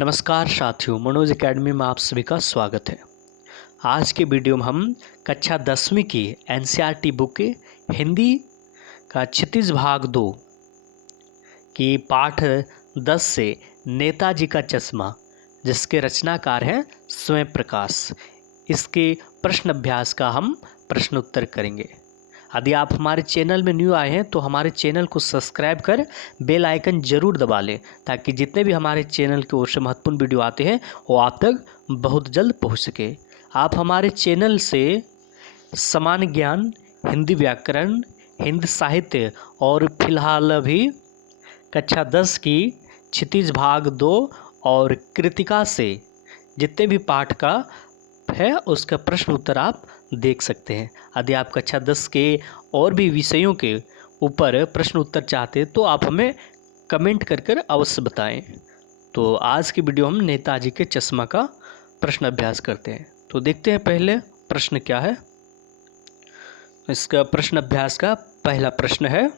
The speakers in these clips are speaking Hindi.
नमस्कार साथियों, मनोज एकेडमी में आप सभी का स्वागत है। आज के वीडियो में हम कक्षा 10वीं की एनसीईआरटी बुक हिंदी का क्षितिज भाग 2 की पाठ 10 से नेताजी का चश्मा, जिसके रचनाकार हैं स्वयं प्रकाश, इसके प्रश्न अभ्यास का हम प्रश्न उत्तर करेंगे। यदि आप हमारे चैनल में न्यू आए हैं तो हमारे चैनल को सब्सक्राइब कर बेल आइकन ज़रूर दबा लें, ताकि जितने भी हमारे चैनल की ओर से महत्वपूर्ण वीडियो आते हैं वो आप तक बहुत जल्द पहुंच सके। आप हमारे चैनल से सामान्य ज्ञान, हिंदी व्याकरण, हिंदी साहित्य और फिलहाल अभी कक्षा 10 की क्षितिज भाग 2 और कृतिका से जितने भी पाठ का है उसका प्रश्न उत्तर आप देख सकते हैं। यदि आप कक्षा 10 के और भी विषयों के ऊपर प्रश्न उत्तर चाहते हैं तो आप हमें कमेंट कर अवश्य बताएं। तो आज की वीडियो हम नेताजी के चश्मा का प्रश्न अभ्यास करते हैं। तो देखते हैं पहले प्रश्न क्या है। इसका प्रश्न अभ्यास का पहला प्रश्न है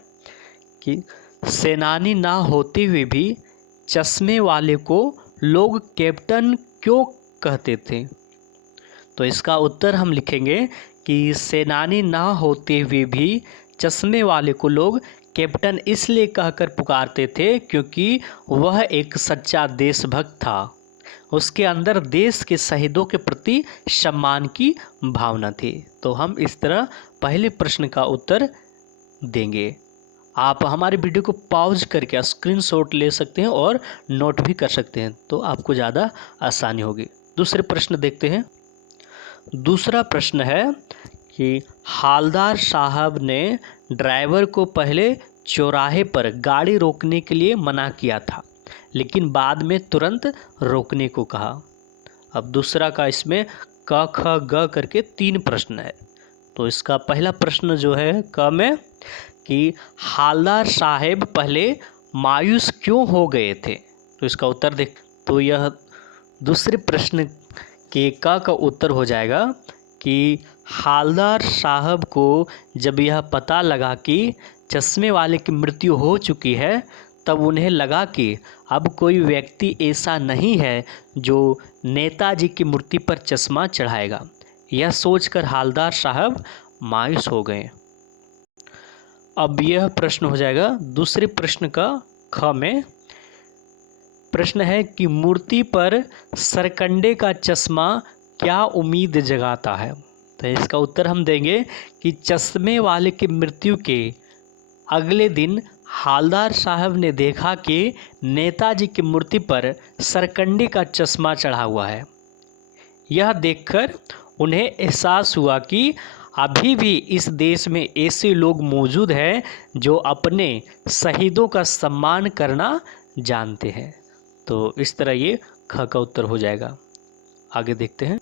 कि सेनानी ना होते हुए भी चश्मे वाले को लोग कैप्टन क्यों कहते थे? तो इसका उत्तर हम लिखेंगे कि सेनानी ना होते हुए भी चश्मे वाले को लोग कैप्टन इसलिए कहकर पुकारते थे क्योंकि वह एक सच्चा देशभक्त था। उसके अंदर देश के शहीदों के प्रति सम्मान की भावना थी। तो हम इस तरह पहले प्रश्न का उत्तर देंगे। आप हमारे वीडियो को पॉज करके स्क्रीनशॉट ले सकते हैं और नोट भी कर सकते हैं, तो आपको ज़्यादा आसानी होगी। दूसरे प्रश्न देखते हैं। दूसरा प्रश्न है कि हालदार साहब ने ड्राइवर को पहले चौराहे पर गाड़ी रोकने के लिए मना किया था, लेकिन बाद में तुरंत रोकने को कहा। अब दूसरा का इसमें क ख ग करके 3 प्रश्न है। तो इसका पहला प्रश्न जो है क में कि हालदार साहब पहले मायूस क्यों हो गए थे, तो इसका उत्तर देख। तो यह दूसरे प्रश्न के का उत्तर हो जाएगा कि हालदार साहब को जब यह पता लगा कि चश्मे वाले की मृत्यु हो चुकी है, तब उन्हें लगा कि अब कोई व्यक्ति ऐसा नहीं है जो नेताजी की मूर्ति पर चश्मा चढ़ाएगा। यह सोचकर हालदार साहब मायूस हो गए। अब यह प्रश्न हो जाएगा दूसरे प्रश्न का ख में। प्रश्न है कि मूर्ति पर सरकंडे का चश्मा क्या उम्मीद जगाता है? तो इसका उत्तर हम देंगे कि चश्मे वाले की मृत्यु के अगले दिन हालदार साहब ने देखा कि नेताजी की मूर्ति पर सरकंडे का चश्मा चढ़ा हुआ है। यह देखकर उन्हें एहसास हुआ कि अभी भी इस देश में ऐसे लोग मौजूद हैं जो अपने शहीदों का सम्मान करना जानते हैं। तो इस तरह ये ख का उत्तर हो जाएगा। आगे देखते हैं।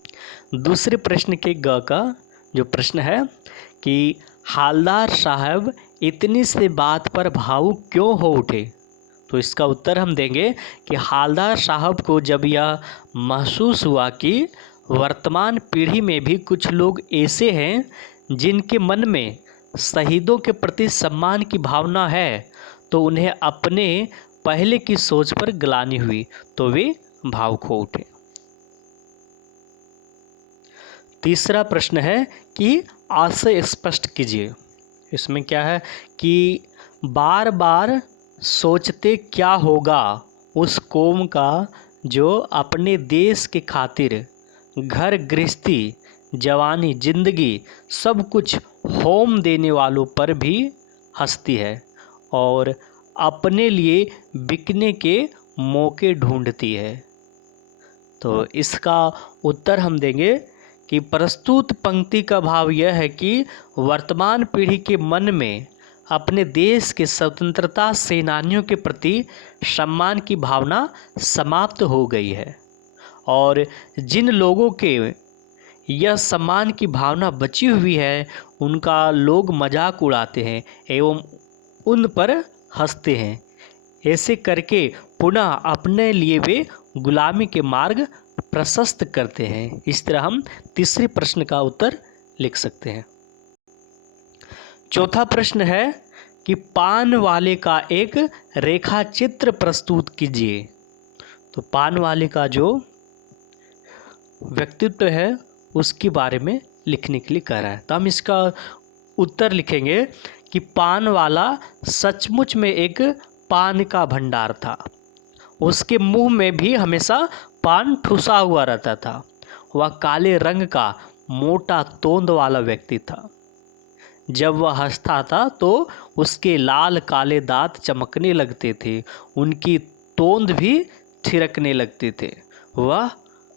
दूसरे प्रश्न के ग का जो प्रश्न है कि हालदार साहब इतनी से बात पर भावुक क्यों हो उठे? तो इसका उत्तर हम देंगे कि हालदार साहब को जब यह महसूस हुआ कि वर्तमान पीढ़ी में भी कुछ लोग ऐसे हैं जिनके मन में शहीदों के प्रति सम्मान की भावना है, तो उन्हें अपने पहले की सोच पर ग्लानि हुई, तो वे भावुक हो उठे। तीसरा प्रश्न है कि आशय स्पष्ट कीजिए। इसमें क्या है कि बार बार सोचते क्या होगा उस कौम का जो अपने देश के खातिर घर गृहस्थी, जवानी, जिंदगी सब कुछ होम देने वालों पर भी हंसती है और अपने लिए बिकने के मौके ढूंढती है। तो इसका उत्तर हम देंगे कि प्रस्तुत पंक्ति का भाव यह है कि वर्तमान पीढ़ी के मन में अपने देश के स्वतंत्रता सेनानियों के प्रति सम्मान की भावना समाप्त हो गई है और जिन लोगों के यह सम्मान की भावना बची हुई है उनका लोग मजाक उड़ाते हैं एवं उन पर हंसते हैं। ऐसे करके पुनः अपने लिए वे गुलामी के मार्ग प्रशस्त करते हैं। इस तरह हम तीसरे प्रश्न का उत्तर लिख सकते हैं। चौथा प्रश्न है कि पान वाले का एक रेखा चित्र प्रस्तुत कीजिए। तो पान वाले का जो व्यक्तित्व है उसके बारे में लिखने के लिए कह रहा है। तो हम इसका उत्तर लिखेंगे कि पान वाला सचमुच में एक पान का भंडार था। उसके मुंह में भी हमेशा पान ठुसा हुआ रहता था। वह काले रंग का मोटा तोंद वाला व्यक्ति था। जब वह हंसता था तो उसके लाल काले दांत चमकने लगते थे, उनकी तोंद भी थिरकने लगते थे। वह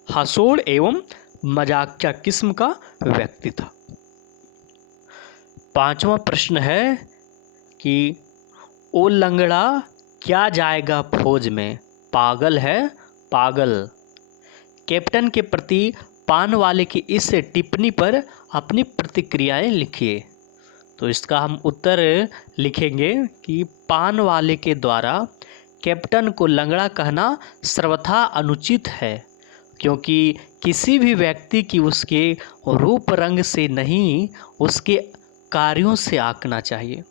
हंसोड़ एवं मजाकिया किस्म का व्यक्ति था। 5वां प्रश्न है कि ओ लंगड़ा क्या जाएगा फौज में, पागल है पागल। कैप्टन के प्रति पान वाले की इस टिप्पणी पर अपनी प्रतिक्रियाएं लिखिए। तो इसका हम उत्तर लिखेंगे कि पान वाले के द्वारा कैप्टन को लंगड़ा कहना सर्वथा अनुचित है, क्योंकि किसी भी व्यक्ति की उसके रूप रंग से नहीं, उसके कार्यों से आंकना चाहिए।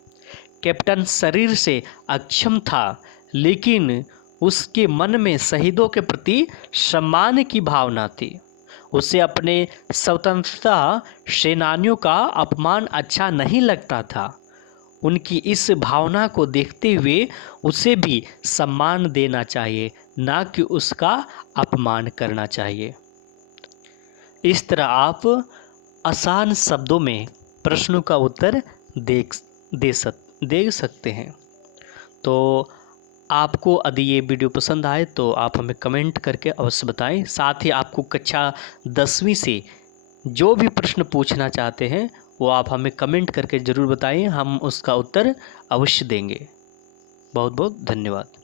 कैप्टन शरीर से अक्षम था, लेकिन उसके मन में शहीदों के प्रति सम्मान की भावना थी। उसे अपने स्वतंत्रता सेनानियों का अपमान अच्छा नहीं लगता था। उनकी इस भावना को देखते हुए उसे भी सम्मान देना चाहिए, ना कि उसका अपमान करना चाहिए। इस तरह आप आसान शब्दों में प्रश्नों का उत्तर दे सकते हैं। तो आपको यदि ये वीडियो पसंद आए तो आप हमें कमेंट करके अवश्य बताएं। साथ ही आपको कक्षा 10वीं से जो भी प्रश्न पूछना चाहते हैं वो आप हमें कमेंट करके ज़रूर बताएं, हम उसका उत्तर अवश्य देंगे। बहुत बहुत धन्यवाद।